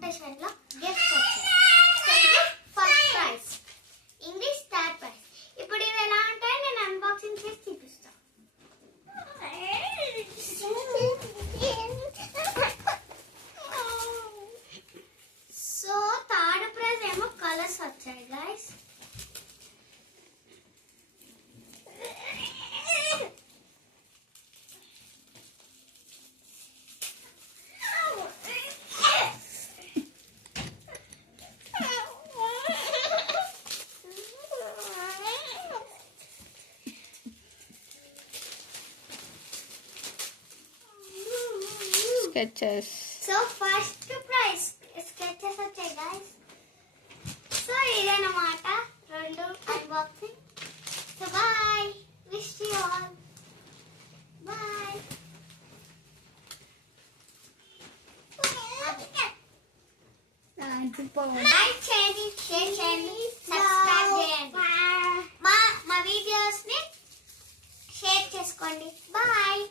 Competition gifts వచ్చాయి first prize English third prize ఇప్పుడు ఇవి ఎలా ఉంటాయో నేను అన్బాక్సింగ్ చేసి చూపిస్తాను సో థర్డ్ ప్రైజ్ ఏమో కలర్స్ వచ్చాయి guys sketches so first prize sketches వచ్చాయి గైస్ సో ఇదన్నమాట రెండు unboxing so bye wish you all bye like చేయండి షేర్ చేయండి సబ్స్క్రైబ్ చేయండి మా మా వీడియోస్ని షేర్ చేసుకోండి. బాయ్